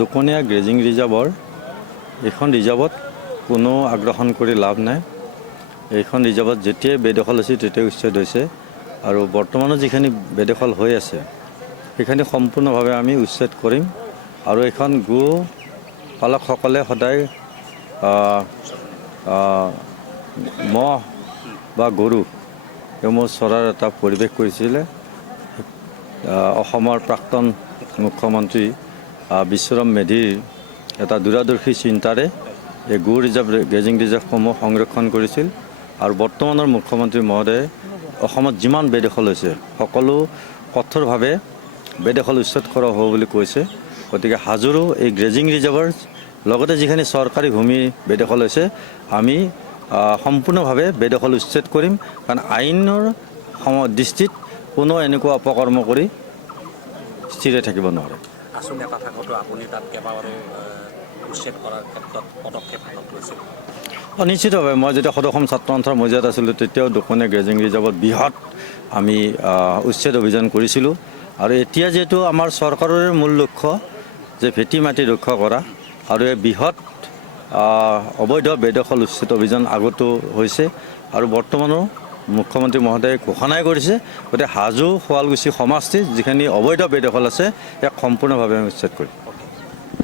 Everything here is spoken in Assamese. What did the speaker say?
দুকনীয়া গ্ৰেজিং ৰিজাৰ্ভৰ এইখন ৰিজাৰ্ভত কোনো আগ্ৰাসন কৰি লাভ নাই। এইখন ৰিজাৰ্ভত যেতিয়াই বেদখল হৈছে তেতিয়াই উচ্ছেদ হৈছে আৰু বৰ্তমানো যিখিনি বেদখল হৈ আছে সেইখিনি সম্পূৰ্ণভাৱে আমি উচ্ছেদ কৰিম আৰু এইখন গো পালকসকলে সদায় মহ বা গৰু এইসমূহ চৰাৰ এটা পৰিৱেশ কৰিছিলে। অসমৰ প্ৰাক্তন মুখ্যমন্ত্ৰী বিশ্বৰাম মেধিৰ এটা দূৰদৰ্শী চিন্তাৰে এই গো ৰিজাৰ্ভ গ্ৰেজিং ৰিজাৰ্ভসমূহ সংৰক্ষণ কৰিছিল আৰু বৰ্তমানৰ মুখ্যমন্ত্ৰী মহোদয়ে অসমত যিমান বেদখল হৈছে সকলো কঠোৰভাৱে বেদখল উচ্ছেদ কৰা হ'ব বুলি কৈছে। গতিকে হাজোৰো এই গ্ৰেজিং ৰিজাৰ্ভৰ লগতে যিখিনি চৰকাৰী ভূমি বেদখল হৈছে আমি সম্পূৰ্ণভাৱে বেদখল উচ্ছেদ কৰিম, কাৰণ আইনৰ দৃষ্টিত কোনো এনেকুৱা অপকৰ্ম কৰি স্থিৰে থাকিব নোৱাৰে। আচলতে এটা থাকোঁতো আপুনি তাত কেইবাবাৰো উচ্ছেদ কৰাৰ ক্ষেত্ৰত পদক্ষেপ হাতত লৈছিল। নিশ্চিতভাৱে মই যেতিয়া সদৌ অসম ছাত্ৰ সন্থাৰ মজিয়াত আছিলোঁ তেতিয়াও দুকনীয়া গ্ৰেজিং ৰিজাৰ্ভত বৃহৎ আমি উচ্ছেদ অভিযান কৰিছিলোঁ আৰু এতিয়া যিহেতু আমাৰ চৰকাৰৰে মূল লক্ষ্য যে ভেটি মাটি ৰক্ষা কৰা আৰু এই বৃহৎ অবৈধ বেদখল উচ্ছেদ অভিযান আগতো হৈছে আৰু বৰ্তমানো মুখ্যমন্ত্ৰী মহোদয়ে ঘোষণাই কৰিছে। গতিকে হাজো শুৱালকুছি সমষ্টিত যিখিনি অবৈধ বেদখল আছে ইয়াক সম্পূৰ্ণভাৱে উচ্ছেদ কৰিম।